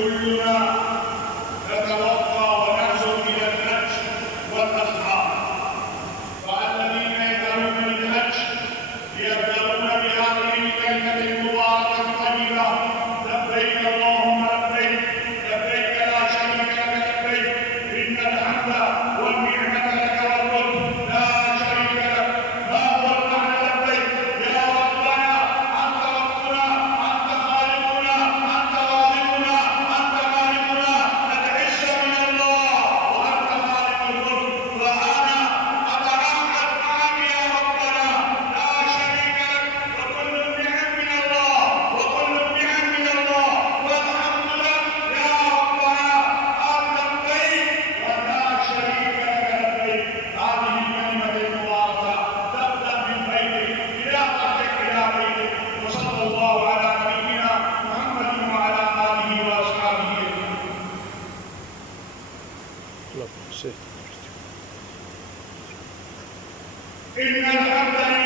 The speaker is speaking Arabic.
كلنا نتوقع وننظر إلى الحج والأسعار، فالذين يذهبون للحج يبدأون بهذه الكلمة المباركة الطيبة: لبيك اللهم لبيك، لبيك لا شريك لك لبيك، إن الحمد والنعمة لك والملك لا شريك لك. ما هو المعنى لبيك؟ يا ربنا أنت ربنا، أنت خالقنا، أنت رازقنا، أنت مالكنا، العز من الله وأنت مالك الملك، وأنا أتعهد معك يا ربنا لا شريك لك، وكل النعم من الله، وكل النعم من الله، والحمد لك يا ربنا أن لبيك ولا شريك لك لبيك. هذه الكلمة المباركة تبدأ من بيتك إلى قلبك إلى بيتك. وصلى الله على نبينا محمد وعلى آله وأصحابه أجمعين. إن الحمد لله